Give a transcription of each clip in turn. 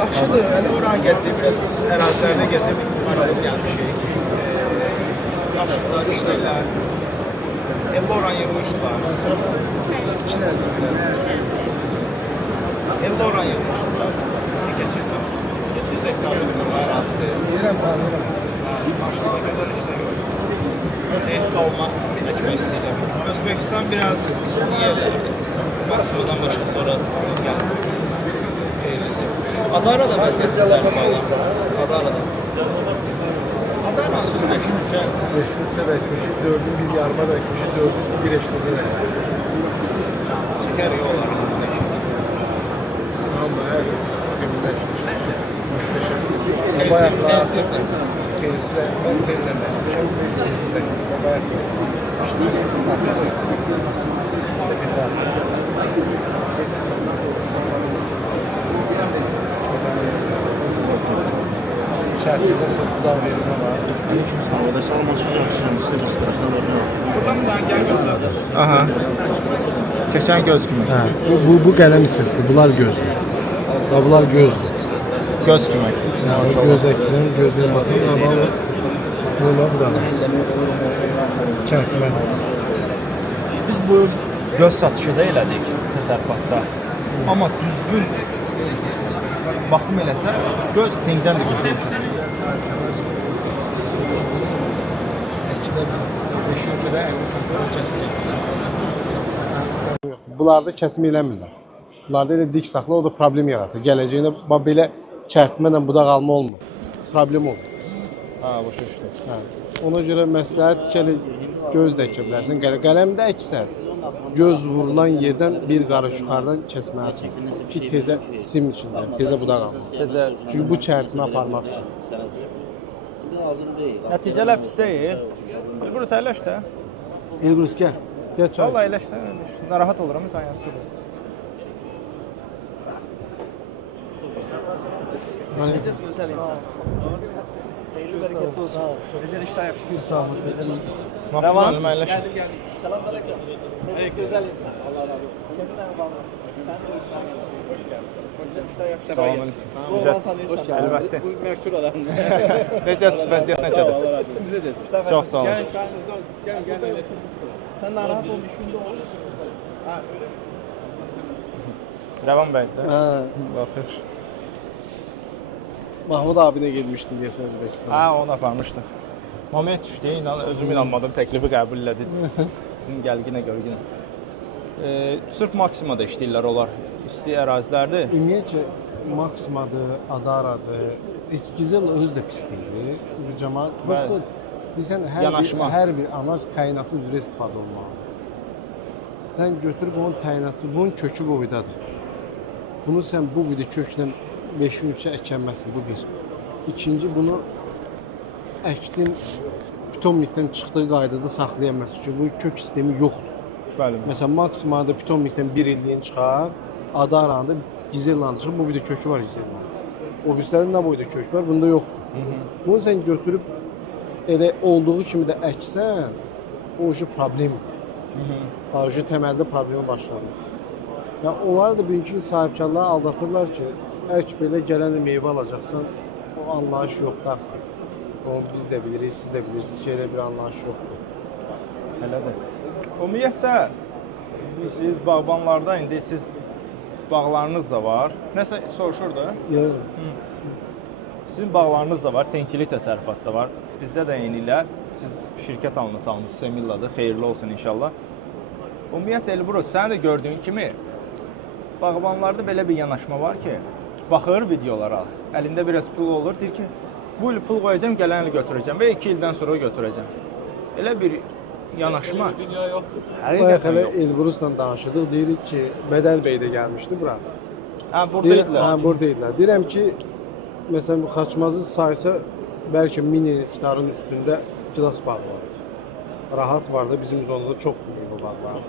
Yaxşıdır, hələ oran gəzib, biraz ərazilərdə gəzib, maraqlı gəlmişik. Yaxşılar, işləyirlər. Evdə oran yığmışdılar. Evdə oran yığmışdılar. Keçirlər. 700 hektar ərazidir. Bilirəm. Maşında qədər işləyir. Zeyt olmaq, əkmək istəyirəm. Özbəkistan biraz istəyirlər. Maksimumdan başqa sonra gəlir. Adarada vəziyyətlər Adarada. Adarada söz 5-ci ülkə. 5-ci ülkə də etmişik, 4-ün bir yarıma da etmişik, 4-ün bir eşliği də. Çəkər yollar. Amma hər sıkıntı etmişik. Bayaqlar, tesislə, benzinlə etmişim, tesislə. Bayaqlar. İçərisində sırtlar verilmə var. Havada salmasız yaxşıdır, istersen bakın. Buradan gəl göstər. Aha. Keçən göz kimi. Hə, bu qələm hissəsidir, bunlar gözdür. Bunlar gözdür. Göz kimi. Yəni göz əkilən, gözləyə baxın, amma bu da çərtmə. Biz bu göz satışı da elədik təsərrüfatda. Amma düzgün baxım eləsə, göz tingdən də güzel. Əkidə biz 5 ölkədə 50 santimdən kəsirik. Bunlarda kəsim eləmirlər. Bunlarda elə dik saxla, o da problem yaratır. Gələcəyində belə çərtmə ilə budaq alma olmur. Problem olur. Ha, başa düşdüm. Hə. Ona görə məsləhət ki, göz də əkə bilərsən. Qələmdə əksəz, göz vurulan yerdən bir qarış yuxarıdan kəsməlisən ki, tezə sim içində, tezə budaq alır. Tezə. Çünki bu çərtmə aparmaq üçün. Nəticələr pis deyil. Burası əyləş də. Elbrus, gəl. Gəl çay. Vallahi əyləş də. Narahat oluram, insan yansı. Necəs gözəl insan. Xeyirli bərəkətli olsun. Gözəl işlər yapışır. Sağ olun. Rəvan, əyləş. Salam aleyküm. Necəs gözəl insan. Allah razı olsun. Kendine bağlı. Sen de hoş geldin. Gözəl işlər yapışır. Salam aleyküm. Hoş geldin. Əlbəttə. Bu məşhur adamdır. Necəs, vəziyyət necədir? Allah razı olsun. Necəs? Çox sağ olun. Gəlin çayınızdan. Gəlin əyləşin. Sen narahat ol, düşündü ol. Ha, öyle mi? Rəvan bəy də. Hə. Baxır. Mahmud abinə getmişdin deyəsən Özbəkistana. Ha, onu aparmışdıq. Moment düşdü, özüm inanmadım, təklifi qəbul elədi. Dedim, gəl yenə gör, yenə. Sırf Maksimada işləyirlər onlar, isti ərazilərdir. Ümumiyyətcə Maksimadır, Adaradır, heç Gizel özü də pis deyil. Bu cəmaət prosto bizən hər bir anac təyinatı üzrə istifadə olmalıdır. Sən götürüb onun təyinatı, bunun kökü bu vidadır. Bunu sən bu vida köklə 5 ölçə əkənməsin, bu bir. İkinci, bunu əkdin, pitomnikdən çıxdığı qaydada saxlayamazsın ki, bu kök sistemi yoxdur. Bəli. Məsələn, Maksimada pitomnikdən 1 illiyin çıxar, Adaranda Gizelanda çıxır, bu bir də kökü var Gizelanda. O birislərin nə boyda kök var, bunda yoxdur. Bunu sən götürüb elə olduğu kimi də əksən, o işi problemdir. O işi təməldə problemi başlanır. Ya onlar da bugünkü sahibkarları aldatırlar ki, ək belə gələn meyvə alacaqsan, o anlayış yoxdur. Onu biz də bilirik, siz də bilirsiniz ki, elə bir anlayış yoxdur. Elədir. Ümumiyyətlə, siz bağbanlarda indi siz bağlarınız da var. Nəsə soruşur da? Yox. Sizin bağlarınız da var, tenkili təsərrüfat da var. Bizdə də eyni ilə siz şirkət alını salmışsınız, Semilladır, xeyirli olsun inşallah. Ümumiyyətlə, Elbrus, sən də gördüyün kimi bağbanlarda belə bir yanaşma var ki, baxır videolara, əlində biraz pul olur, deyir ki, bu il pul qoyacağım, gələn il götürəcəm və 2 ildən sonra götürəcəm. Elə bir yanaşma. Dünya yoxdur. Həqiqətən yox. Elbrus'la danışırdıq, deyirik ki, Bədəl bəy də gəlmişdi bura. Hə, buradaydılar. Hə, buradaydılar. Deyirəm ki, məsələn, Xaçmazı saysa, bəlkə 1000 hektarın üstündə gilas bağı var. Rahat var da, bizim zonada çox böyük bu bağlar.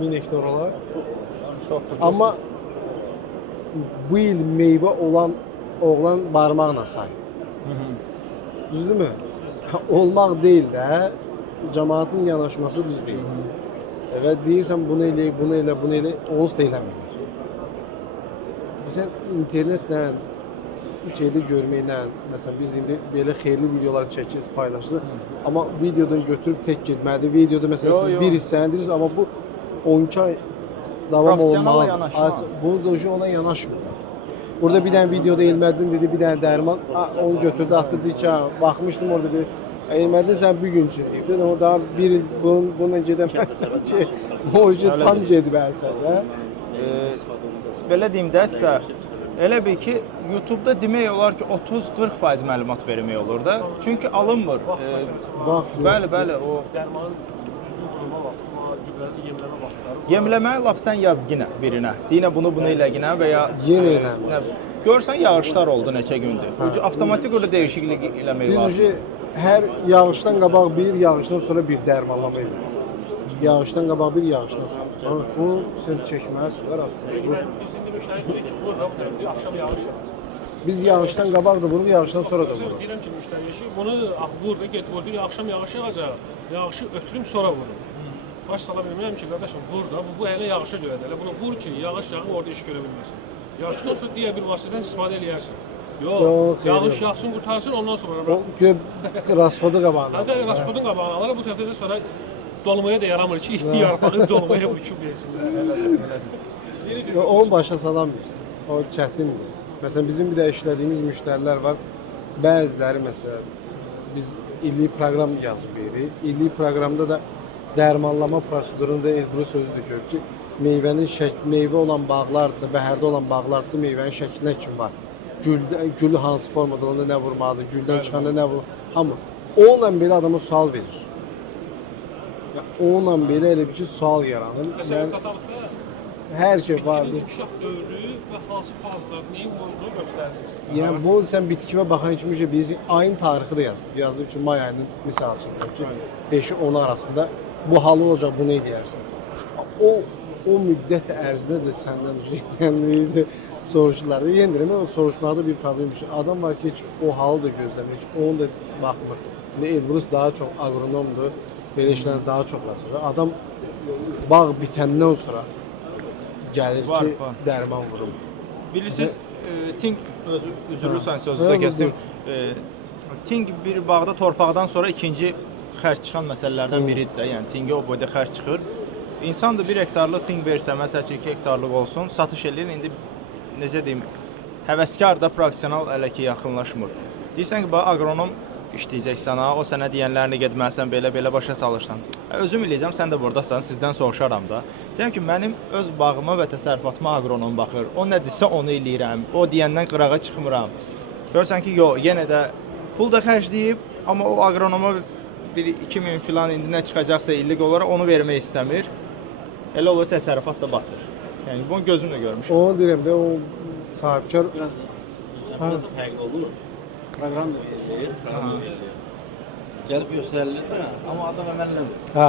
1000 hektar olar. Çoxdur. Amma bu il meyvə olan oğlan barmaqla sayır. Düzdürmü? Olmaq deyil də, cəmaatın yanaşması düz deyil. Və deyirsən bunu elə, bunu elə, bunu elə, onsuz da eləmirlər. Bizə internetlə, şeydə görməklə, məsələn biz indi belə xeyirli videolar çəkirsiniz, paylaşırsınız. Amma videodan götürüb tək getməlidir. Videoda məsələn Yo, siz yo. bir hissəniz, amma bu 12 ay davam Professional olmalı. yanaşma. Bu doji ona yanaşmır. Burada bir dənə videoda Elməddin dedi, bir dənə dərman, onu götürdü, atdı, dedi ki, baxmışdım orada dedi. Elməddin sən bir gün üçün deyib. Dedim, o daha bir il bununla gedəməzsən ki, o işi tam gedib əslində. Belə deyim də sizə, elə bil ki, YouTube-da demək olar ki, 30-40% məlumat vermək olur da. Çünki alınmır. Vaxt yox. Bəli, bəli, o Dərmanın düzgün qurulma vaxtı, gübrənin yemləmə vaxtları. yemləməyi lap sən yaz ginə birinə. Deyinə bunu ilə ginə və ya Yenə eləmə. görsən yağışlar oldu neçə gündür. Bu avtomatik orada dəyişiklik eləmək Biz lazım. ucu hər yağışdan qabaq bir, yağışdan sonra bir dərmanlama edirik. Yağışdan qabaq bir, yağışdan sonra. Bu sən çəkməlisən aslında. Biz indi müştəri dedik ki, vurur, vurur, axşam yağış yağır. Biz yağışdan qabaq da vururuq, yağışdan sonra da Sonra vururuq. deyirəm ki, müştəriyə ki, bunu vur da get vur, deyir, axşam yağış yağacaq, yağışı ötürüm sonra vururum. Baş sala bilmirəm ki, qardaşım vur da, bu hələ yağışa görədir. Elə bunu vur ki, yağış yağın orada iş görə bilməsin. Yağışdan sonra digər bir vasitədən istifadə eləyərsən. Yox, Yox, xeyr yağış yox. yağsın, qurtarsın, ondan sonra O göb rasxodu qabağında. Hətta rasxodun qabağını alır, bu tərəfdə də sonra dolmaya da yaramır ki, yarpağı dolmaya uçub versinlər. Elədir. Onu başa salamıyorsun. O çətindir. Məsələn bizim bir də işlədiyimiz müştərilər var. Bəziləri məsələn biz illik proqram yazıb veririk. İllik proqramda da dərmanlama prosedurunda Elbrus sözüdür görür ki, meyvənin meyvə olan bağlarsa, bəhərdə olan bağlarsa meyvənin şəklinə kim var? Gül hansı formada, onda nə vurmalıdır, güldən çıxanda nə vurmalıdır? Hamı. Onunla belə adama sual verir. Ya, onunla belə elə bir ki, sual yaranır. Məsələn, Yəni, qatalıqda hər şey bitkinin vardır. inkişaf dövrü və hansı fazlar neyin vurduğu göstərilir. Yəni bu sən bitkimə baxan kimi biz ayın tarixi də yazıb. Yazıb ki, may ayının misal üçün ki, 5-i 10 arasında bu hal olacaq, bunu edərsən. O müddət ərzində də səndən yəni soruşurlar. Yenə deyirəm, o soruşmaqda bir problem bir şey. Adam var ki, heç o halı da gözləmir, heç onu da baxmır. İndi Elbrus daha çox agronomdur, belə işlərə daha çox lazımdır. Adam bağ bitəndən sonra gəlir Var, ki, var. dərman vurur. Bilirsiniz, Ting üzrlüsən sözünüzdə keçdim. Ting bir bağda torpaqdan sonra ikinci xərc çıxan məsələlərdən biridir də. Yəni Tingə o boyda xərc çıxır. İnsan da 1 hektarlıq Ting versə, məsəl üçün 2 hektarlıq olsun, satış eləyir. İndi necə deyim, həvəskar da professional hələ ki yaxınlaşmır. Deyirsən ki, bax agronom işləyəcək sənə, o sənə deyənlərini getməlisən, belə başa salırsan. Özüm eləyəcəm, sən də burdasan, sizdən soruşaram da. Deyirəm ki, mənim öz bağıma və təsərrüfatıma agronom baxır. O nə desə onu eləyirəm. O deyəndən qırağa çıxmıram. Görürsən ki, yox, yenə də pul da xərcləyib, amma o agronoma bir 2000 filan indi nə çıxacaqsa illik olaraq onu vermək istəmir. Elə olur təsərrüfat da batır. Yəni bunu gözümlə görmüşəm. Onu deyirəm də o sahibkar Biraz fərqli olur mu? Proqram da verilir, proqram da verilir. Gəlib göstərilir də, amma adam əməllə hə,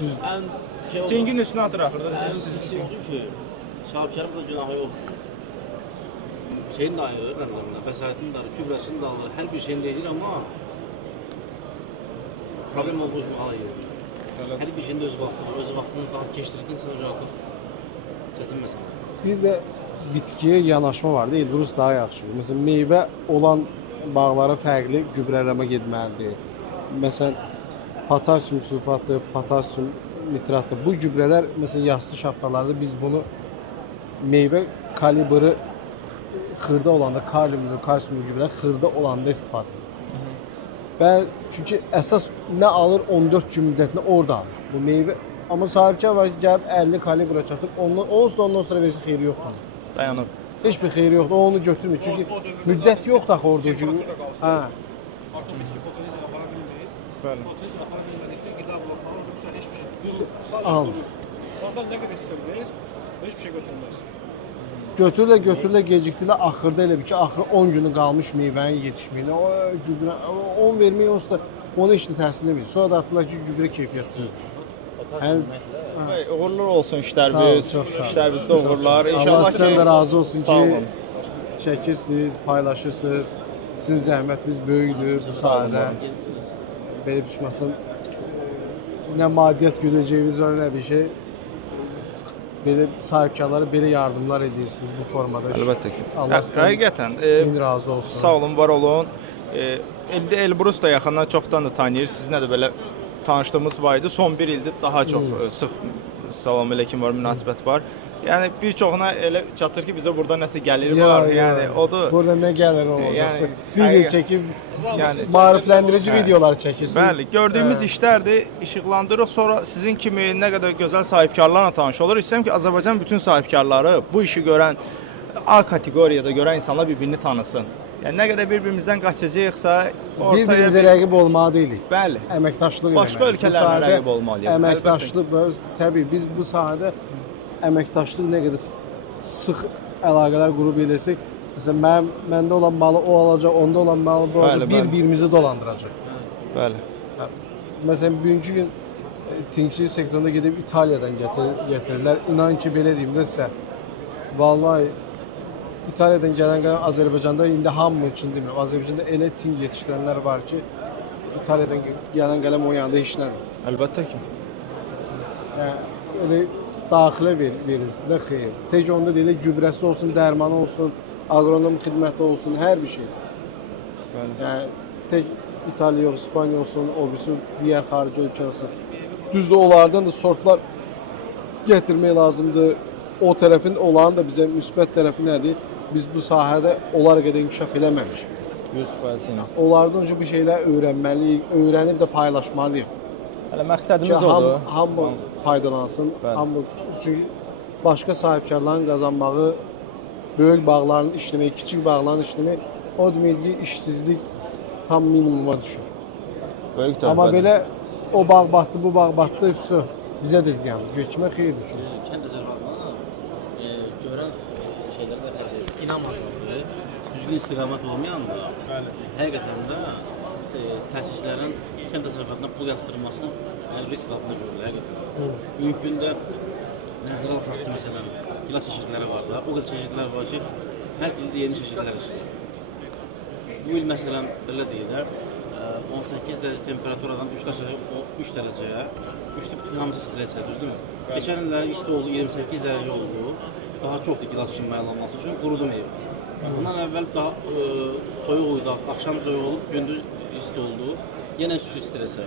düz. Ən şey olur. Tingin üstünə atır axırda. Ən pisi yoxdur ki, sahibkarın da günahı yoxdur. Şeyin də ayırır, vəsaitini də alır, kübrəsini də alır, hər bir şeyini də edir, amma problem olduğu üçün hala gedir. Hər bir şeyin də öz vaxtını daha keçirdikdən sonra artıq çətin məsələ. bir də bitkiyə yanaşma var da, Elbrus daha yaxşıdır. Məsələn, meyvə olan bağlara fərqli gübrələmə getməlidir. Məsələn, potasium sulfatı, potasium nitratı bu gübrələr məsələn yaşlı şaftalarda biz bunu meyvə kalibri xırda olanda kaliumlu, kalsiumlu gübrələr xırda olanda istifadə edilir. Və çünki əsas nə alır 14 gün müddətində orada alır. Bu meyvə amma sahibkar var ki, gəlib 50 kalibrə çatıb, ondan sonra versə xeyri yoxdur. Dayanıb. Heç bir xeyri yoxdur, o onu götürmür. Çünki müddət yoxdur axı orada ki. Hə. Artıq bitki fotosintez apara bilmir. Bəli. Fotosintez apara bilmədikdə qida blokları orada bir heç bir şey. Al. Oradan nə qədər sistem verir, heç bir şey götürməz. Götürülə gecikdilə axırda elə bir ki, axırı 10 günü qalmış meyvənin yetişməyinə, o gübrə 10 vermək onsuz da onu heç də təsir etmir. Sonra da atdılar ki, gübrə keyfiyyətsizdir. Uğurlar olsun Sağ olun, işlərimiz. çox sağ olun. İşlərimizdə uğurlar. Allah İnşallah sizdən də razı olsun Sağ ki, olun. çəkirsiniz, paylaşırsınız. Sizin zəhmətiniz böyükdür bu sahədə. Belə düşməsin. Nə maddiyyat güdəcəyimiz var, nə bir şey. belə sahibkarlara belə yardımlar edirsiniz bu formada. Əlbəttə ki. Allah sizdən Həqiqətən min razı olsun. sağ olun, var olun. İndi Elbrus da yaxından çoxdan da tanıyır. Sizinlə də belə tanışdığımız var idi. Son bir ildir daha çox sıx salam əleykum var, münasibət var. Yəni bir çoxuna elə çatır ki, bizə burada nəsə gəlir var. Yəni odur. Burada nə gəlir olacaqsa. Yəni, Video çəkib, yəni maarifləndirici videolar çəkirsiniz. Bəli, gördüyümüz işlərdir, işıqlandırırıq. Sonra sizin kimi nə qədər gözəl sahibkarlarla tanış olur. İstəyirəm ki, Azərbaycan bütün sahibkarları bu işi görən A kateqoriyada görən insanlar bir-birini tanısın. Yəni nə qədər bir-birimizdən qaçacağıqsa, ortaya bir-birimizə rəqib olmalı deyilik. Bəli. Əməkdaşlıq Başqa eləməliyik. Bu ölkələrlə sahədə rəqib olmalıyıq. Əməkdaşlıq, təbii biz bu sahədə əməkdaşlıq nə qədər sıx əlaqələr qurub eləsək, məsələn, məndə olan malı o alacaq, onda olan malı bu alacaq, bir-birimizi dolandıracaq. Bəli. Məsələn, bugünkü gün tinkçilik sektorunda gedib İtaliyadan gətirirlər. İnan ki, belə deyim də sizə, vallahi İtaliyadan gələn Azərbaycanda indi hamı üçün demirəm. Azərbaycanda elə tink yetişdirənlər var ki, İtaliyadan gələn qələm o yanında heç nədir. Əlbəttə ki. Yəni, elə daxilə verirsin də xeyir. Tək onda deyilək, gübrəsi olsun, dərmanı olsun, agronom xidməti olsun, hər bir şey. Bəli. Yəni, tək İtaliya yox, İspaniya olsun, o birisi digər xarici ölkə olsun. Düzdür, onlardan da sortlar gətirmək lazımdır. O tərəfin olanı da bizə müsbət tərəfi nədir? Biz bu sahədə onlar qədər inkişaf eləməmişik. 100% ilə. Onlardan önce bu şeylər öyrənməliyik, öyrənib də paylaşmalıyıq. Hələ məqsədimiz Ki, odur. hamı faydalansın, Bəli. hamı, çünki başqa sahibkarların qazanmağı, böyük bağların işləməyi, kiçik bağların işləməyi, o deməkdir ki, işsizlik tam minimuma düşür. Böyük Amma töhfədir. belə o bağ batdı, bu bağ batdı, bizə də ziyandır. Göçmə xeyirdir çünki. Kənd təsərrüfatına görən şeylərdə inanmazlar. Düzgün istiqamət olmayanda həqiqətən də təsislərin kənd təsərrüfatına pul yatırılmasını risk altında görürlər həqiqətən. Bugünkü gündə nəzərə alsaq ki, məsələn, gilas çeşidləri var da, o qədər çeşidlər var ki, hər ildə yeni çeşidlər işləyir. Bu il məsələn, belə deyirlər, 18 dərəcə temperaturadan 3 dərəcəyə, 3 bütün hamısı stressə, düzdürmü? Keçən illərin isti oldu, 28 dərəcə oldu, daha çoxdur gilas üçün mayalanması üçün, qurudu meyvə. Bundan əvvəl daha soyuq oldu, axşam soyuq olub, gündüz isti oldu, yenə stressə.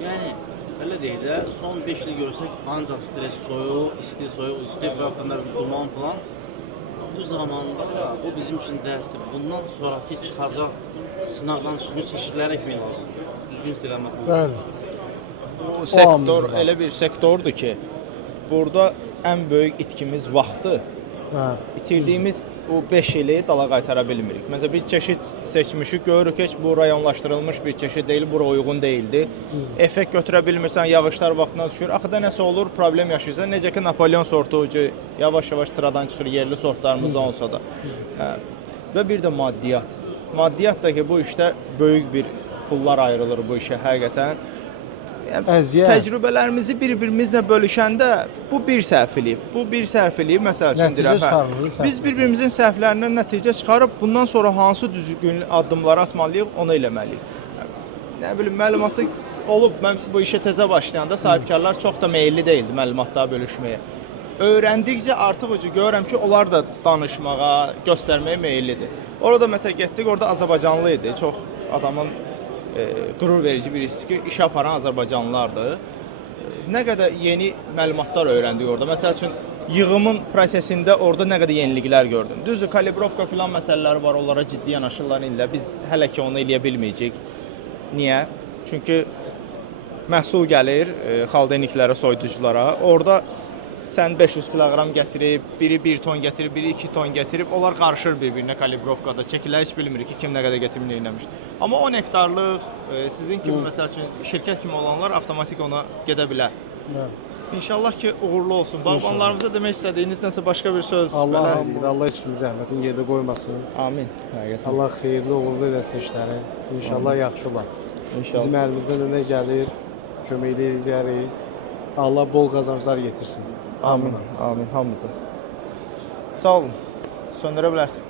Yəni, belə deyək də, son 5 il görsək, ancaq stres, soyuq, isti, və yaxud da duman falan, bu zamanda o bizim üçün dərsdir. Bundan sonraki çıxacaq, sınaqdan çıxmış çeşidləri ekmək lazımdır. Düzgün istiqamət olmalı. Bəli. O sektor elə bir sektordur ki, burada ən böyük itkimiz vaxtdır. Hə. İtirdiyimiz o 5 ili dala qaytara bilmirik. Məsələn, bir çeşid seçmişik, görürük ki, bu rayonlaşdırılmış bir çeşid deyil, bura uyğun deyildi. Effekt götürə bilmirsən, yağışlar vaxtına düşür. Axı da nəsə olur, problem yaşayırsan. Necə ki, Napoleon sortu yavaş-yavaş sıradan çıxır, yerli sortlarımız olsa da. Hə. Və bir də maddiyyat. Maddiyyat da ki, bu işdə böyük bir pullar ayrılır bu işə həqiqətən. Əziyyət. Təcrübələrimizi bir-birimizlə bölüşəndə bu bir səhv eləyib. Bu bir səhv eləyib, məsəl üçün Nəticə deyirəm. çıxarmırıq, səhv Biz bir-birimizin səhvlərindən nəticə çıxarıb bundan sonra hansı düzgün addımları atmalıyıq, onu eləməliyik. Nə bilim, məlumatı olub, mən bu işə təzə başlayanda sahibkarlar çox da meyilli deyildi məlumatları bölüşməyə. Öyrəndikcə artıq görürəm ki, onlar da danışmağa, göstərməyə meyillidir. Orada məsəl getdik, orada Azərbaycanlı idi. Çox adamın qürur verici bir hissi ki, iş aparan Azərbaycanlılardır. Nə qədər yeni məlumatlar öyrəndik orada. Məsəl üçün, yığımın prosesində orada nə qədər yeniliklər gördüm. Düzdür, kalibrovka filan məsələləri var, onlara ciddi yanaşırlar illa. Biz hələ ki onu eləyə bilməyəcəyik. Niyə? Çünki məhsul gəlir xaldeniklərə, soyuduculara. Orada sən 500 kiloqram gətirib, biri 1 ton gətirib, biri 2 ton gətirib, onlar qarışır bir-birinə kalibrovkada. Çəkilər heç bilmirik ki, kim nə qədər gətirib, nə eləmişdir. Amma 10 hektarlıq, sizin kimi, məsəl üçün, şirkət kimi olanlar avtomatik ona gedə bilər. İnşallah ki, uğurlu olsun. Bağbanlarımıza demək istədiyiniz nəsə başqa bir söz? Allah heç kimi zəhmətin yerdə qoymasın. Amin. Həqiqətən. Allah xeyirli, uğurlu eləsin işləri. İnşallah yaxşı olar. İnşallah. Bizim əlimizdən nə gəlir, köməkli eləyərik. Allah bol qazanclar getirsin. Amin. Amin. Hamımıza. Sağ olun. Söndürə bilərsin.